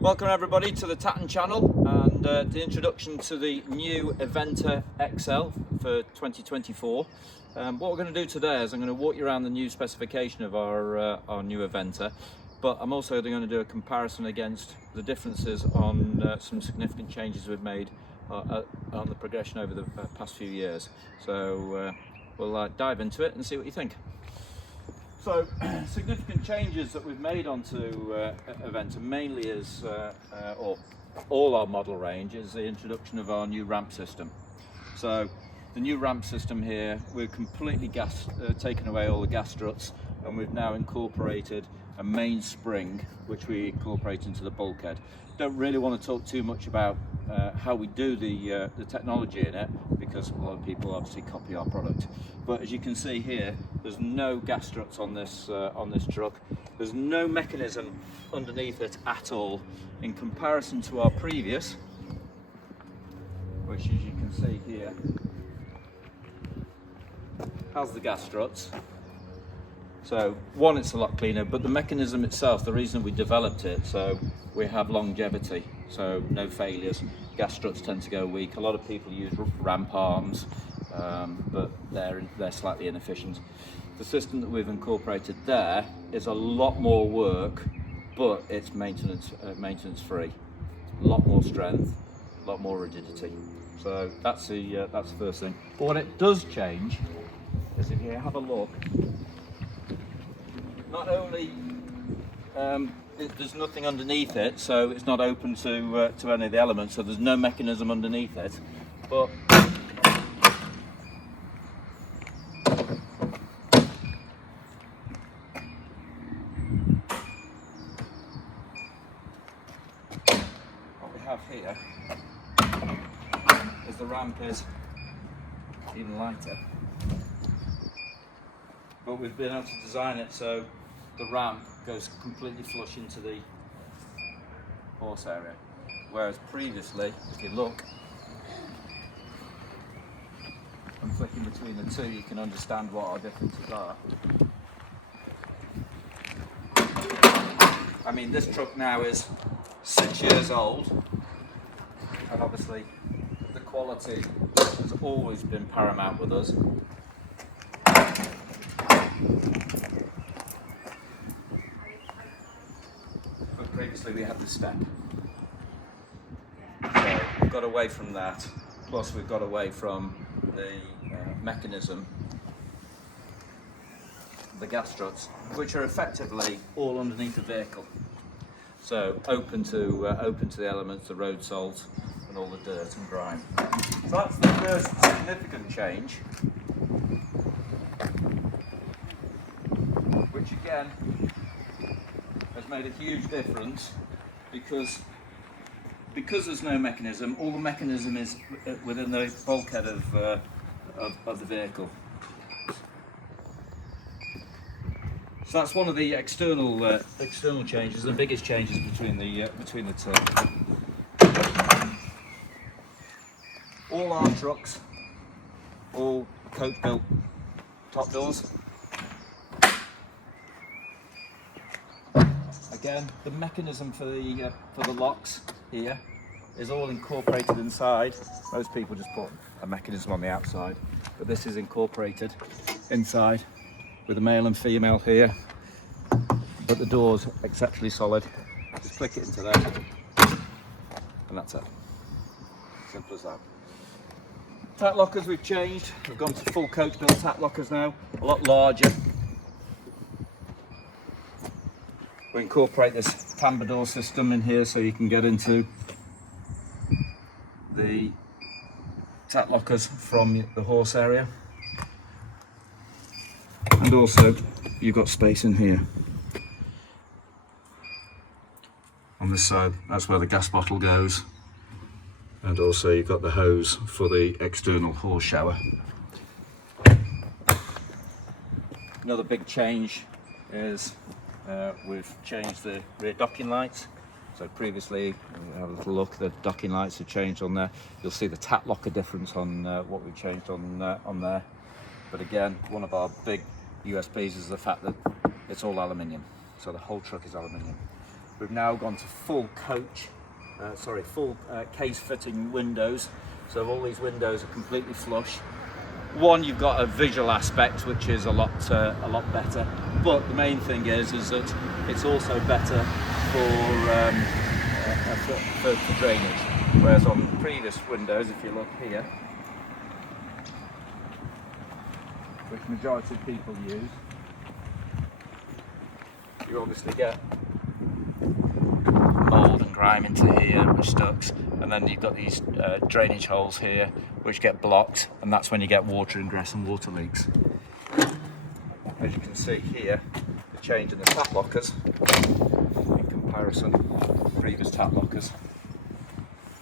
Welcome everybody to the Tatton channel and the introduction to the new Eventor XL for 2024. What we're going to do today is I'm going to walk you around the new specification of our new Eventor, but I'm also going to do a comparison against the differences on some significant changes we've made on the progression over the past few years. So we'll dive into it and see what you think. So, significant changes that we've made onto Eventor mainly is, or all our model range, is the introduction of our new ramp system. So, the new ramp system here, we've completely taken away all the gas struts, and we've now incorporated a main spring, which we incorporate into the bulkhead. Don't really want to talk too much about how we do the technology in it, because a lot of people obviously copy our product. But as you can see here, there's no gas struts on this truck. There's no mechanism underneath it at all, in comparison to our previous, which, as you can see here, has the gas struts. So one, it's a lot cleaner, but the mechanism itself, the reason we developed it, so we have longevity, so no failures. Gas struts tend to go weak. A lot of people use ramp arms, but they're slightly inefficient. The system that we've incorporated there is a lot more work, but it's maintenance free. A lot more strength, a lot more rigidity. So that's the first thing. But what it does change is, if you have a look, not only there's nothing underneath it, so it's not open to any of the elements, so there's no mechanism underneath it, but what we have here is the ramp is even lighter, but we've been able to design it so the ramp goes completely flush into the horse area, whereas previously, if you look, I'm flicking between the two, you can understand what our differences are. I mean, this truck now is 6 years old, and obviously the quality has always been paramount with us. Previously we had the step, so we've got away from that, plus we've got away from the mechanism, the gas struts, which are effectively all underneath the vehicle, so open to the elements, the road salt and all the dirt and grime. So that's the first significant change, which again has made a huge difference, because there's no mechanism. All the mechanism is within the bulkhead of the vehicle. So that's one of the external changes, the biggest changes between the two. All our trucks, all coach built top doors. Again, the mechanism for the locks here is all incorporated inside. Most people just put a mechanism on the outside, but this is incorporated inside with a male and female here. But the door's exceptionally solid. Just click it into there, and that's it. Simple as that. Tat lockers we've changed. We've gone to full coach built tat lockers now, a lot larger. We incorporate this tambour door system in here, so you can get into the tat lockers from the horse area, and also you've got space in here on this side. That's where the gas bottle goes, and also you've got the hose for the external horse shower. Another big change is we've changed the rear docking lights. So previously, have a little look, the docking lights have changed on there. You'll see the tat locker difference on what we've changed on there. But again, one of our big USPs is the fact that it's all aluminium. So the whole truck is aluminium. we've now gone to full case fitting windows. So all these windows are completely flush. One, you've got a visual aspect which is a lot better, but the main thing is that it's also better for drainage. Whereas on previous windows, if you look here, which majority of people use, you obviously get mould and grime into here, which stucks, and then you've got these drainage holes here which get blocked, and that's when you get water ingress and water leaks. As you can see here, the change in the tap lockers in comparison to previous tap lockers.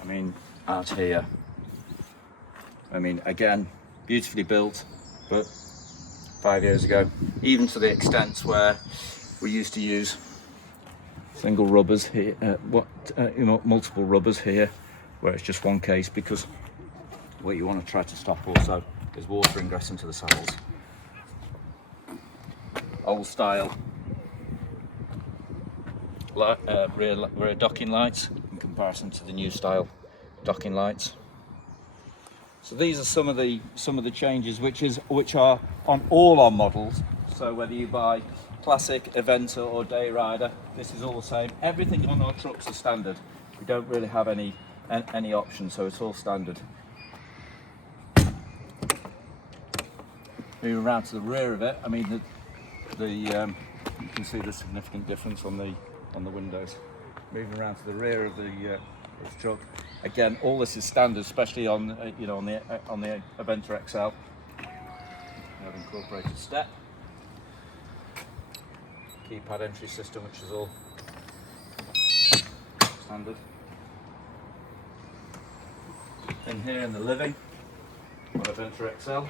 I mean, out here, I mean, again, beautifully built, but 5 years ago, even to the extent where we used to use single rubbers here, multiple rubbers here, where it's just one case, because what you want to try to stop also is water ingress into the saddles. Old style rear docking lights in comparison to the new style docking lights. So these are some of the changes which are on all our models. So whether you buy Classic, Eventor or Day Rider, this is all the same. Everything on our trucks is standard. We don't really have any options, so it's all standard. Moving around to the rear of it, I mean you can see the significant difference on the windows. Moving around to the rear of this truck, again, all this is standard, especially on the Eventor XL. We have incorporated step, keypad entry system, which is all standard. In here in the living on Eventor XL,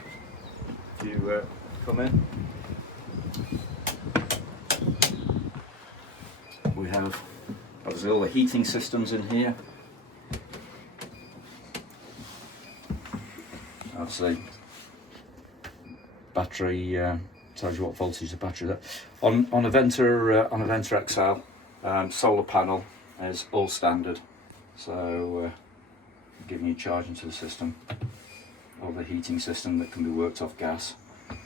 if you come in, we have obviously all the heating systems in here. Obviously, battery tells you what voltage the battery is. On Eventor XL, solar panel is all standard, so giving you charge into the system. All the heating system that can be worked off gas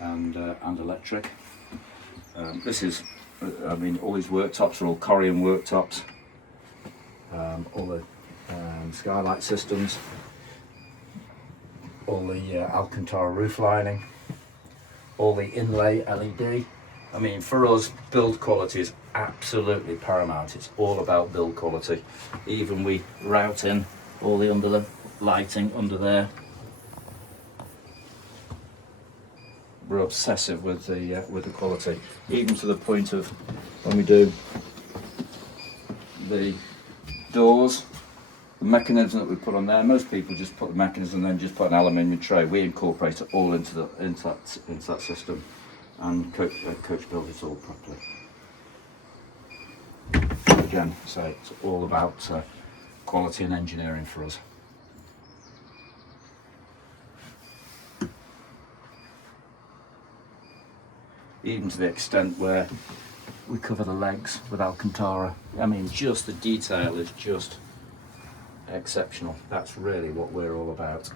and electric. This is, I mean, all these worktops are all Corian worktops. All the skylight systems, all the Alcantara roof lining, all the inlay LED. I mean, for us, build quality is absolutely paramount. It's all about build quality. Even we route in all the lighting under there. We're obsessive with the quality, even to the point of when we do the doors, the mechanism that we put on there. Most people just put the mechanism and then just put an aluminium tray. We incorporate it all into that system, and coach build it all properly. Again, so it's all about quality and engineering for us. Even to the extent where we cover the legs with Alcantara. I mean, just the detail is just exceptional. That's really what we're all about.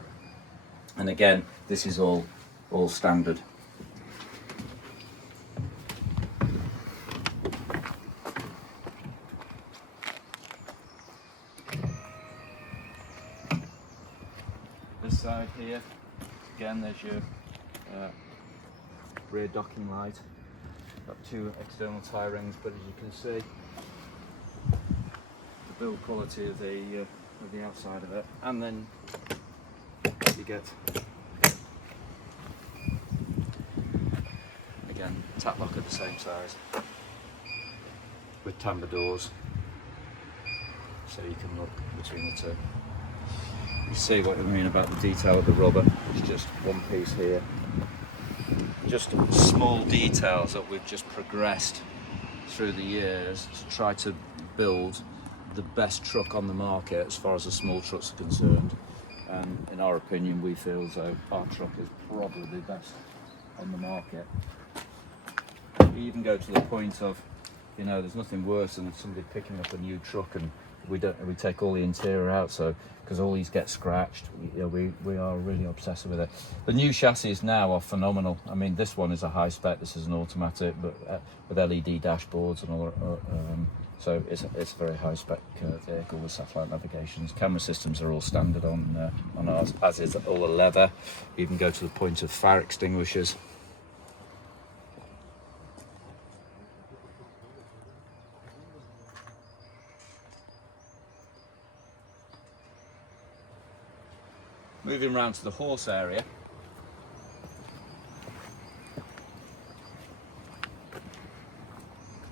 And again, this is all standard. This side here, again, there's your rear docking light. Got two external tie rings, but as you can see, the build quality of the outside of it, and then you get again tap locker the same size with tambour doors, so you can look between the two. You see what I mean about the detail of the rubber. It's just one piece here. Just small details that we've just progressed through the years to try to build the best truck on the market as far as the small trucks are concerned. And in our opinion, we feel as though our truck is probably the best on the market. We even go to the point of You know, there's nothing worse than somebody picking up a new truck and we take all the interior out, so because all these get scratched. You know, we are really obsessive with it. The new chassis now are phenomenal. I mean, this one is a high spec. This is an automatic, but with LED dashboards and all. So it's a very high spec vehicle with satellite navigations. Camera systems are all standard on ours, as is all the leather. You can go to the point of fire extinguishers. Moving round to the horse area.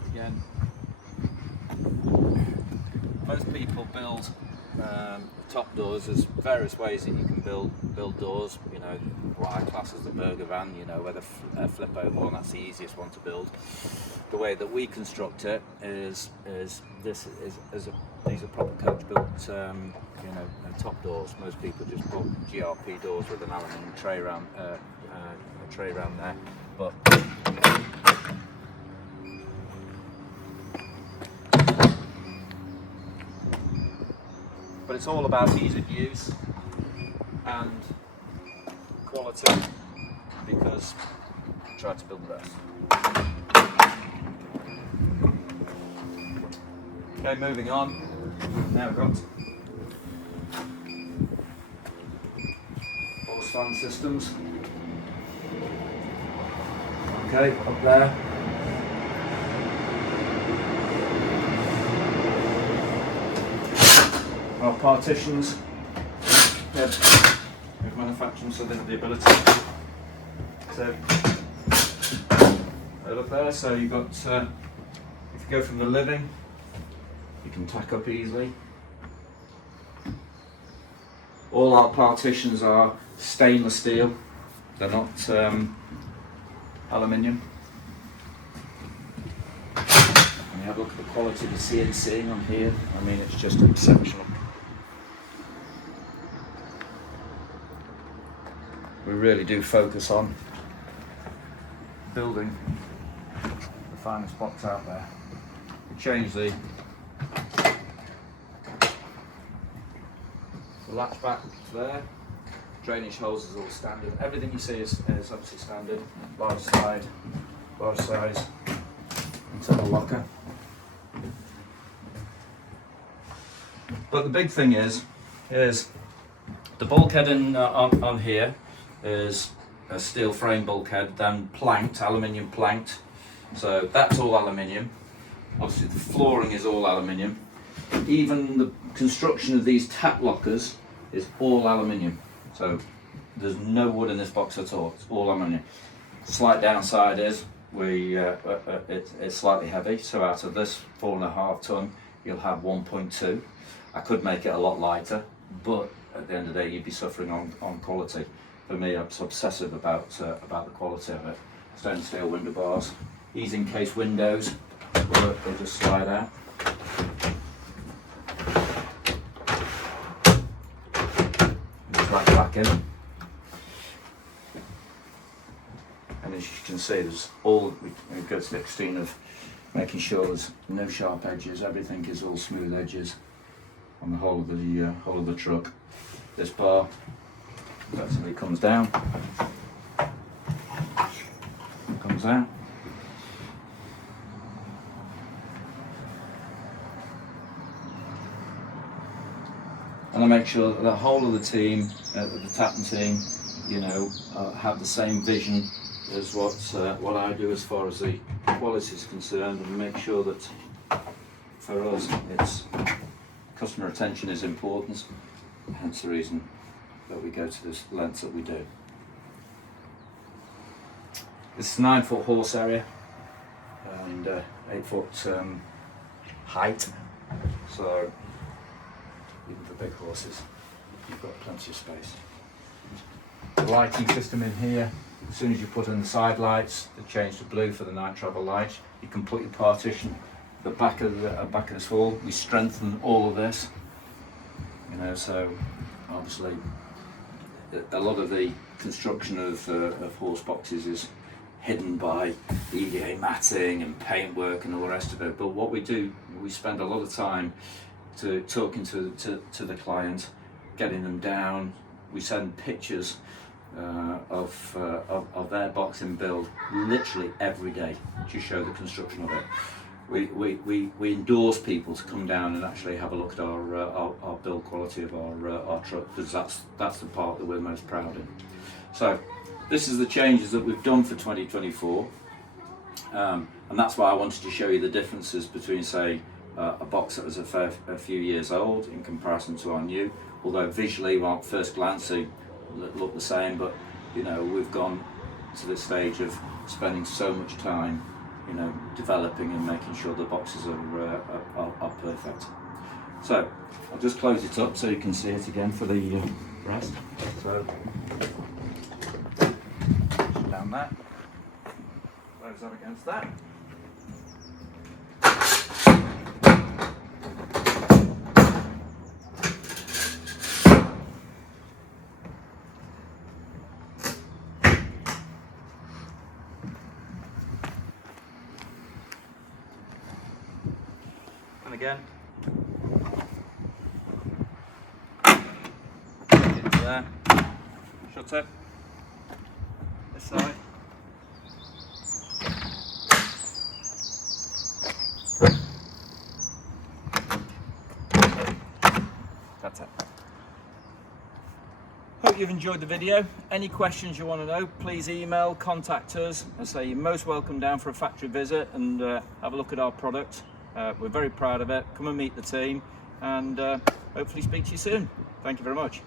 Again, most people build top doors. There's various ways that you can build doors. You know, what I class as the burger van. You know, where the flip over one, that's the easiest one to build. The way that we construct it is these are proper coach built, you know, top doors. Most people just put GRP doors with an aluminium tray around there, but it's all about ease of use and quality, because I try to build the best. Okay, moving on. Now we've got horse fan systems. Okay, up there. Our partitions. We've manufactured them so they have the ability. So, right up there. So you've got, if you go from the living, you can tack up easily. All our partitions are stainless steel, they're not aluminium. And you have a look at the quality of the CNC on here, I mean, it's just exceptional. We really do focus on building the finest box out there. We change the latch back to there. Drainage hose is all standard. Everything you see is obviously standard. Large size, internal locker. But the big thing is the bulkhead on here is a steel frame bulkhead, then planked, aluminium planked. So that's all aluminium. Obviously the flooring is all aluminium. Even the construction of these tap lockers is all aluminium. So there's no wood in this box at all. It's all aluminium. Slight downside is it's slightly heavy. So out of this 4.5 ton, you'll have 1.2. I could make it a lot lighter, but at the end of the day, you'd be suffering on quality. For me, I'm obsessive about the quality of it. Stainless steel window bars, easy in case windows, they'll just slide out. Back in, and as you can see, there's all we go to the extent of making sure there's no sharp edges. Everything is all smooth edges on the whole of the truck. This bar effectively comes down, comes out. And I make sure that the whole of the team, the Tatton team, you know, have the same vision as what I do as far as the quality is concerned, and make sure that for us, it's customer attention is important. Hence the reason that we go to this length that we do. It's a 9-foot horse area and 8-foot height. So even for big horses, you've got plenty of space. The lighting system in here, as soon as you put in the side lights, they change to blue for the night travel light. You completely partition the back of this hall. We strengthen all of this, you know. So obviously, a lot of the construction of horse boxes hidden by EVA matting and paintwork and all the rest of it. But what we do, we spend a lot of time talking to the client, getting them down. We send pictures of their boxing build literally every day to show the construction of it. We endorse people to come down and actually have a look at our build quality of our truck, because that's the part that we're most proud in. So this is the changes that we've done for 2024, and that's why I wanted to show you the differences between, say, a box that was a few years old in comparison to our new. Although visually, well, at first glance, they look the same, but you know, we've gone to the stage of spending so much time, you know, developing and making sure the boxes are perfect. So I'll just close it up so you can see it again for the rest. So push down that, close that against that. And again, into there, shut it, this side, that's it. Hope you've enjoyed the video. Any questions you want to know, please email, contact us. I say you're most welcome down for a factory visit and have a look at our product. We're very proud of it. Come and meet the team, and hopefully speak to you soon. Thank you very much.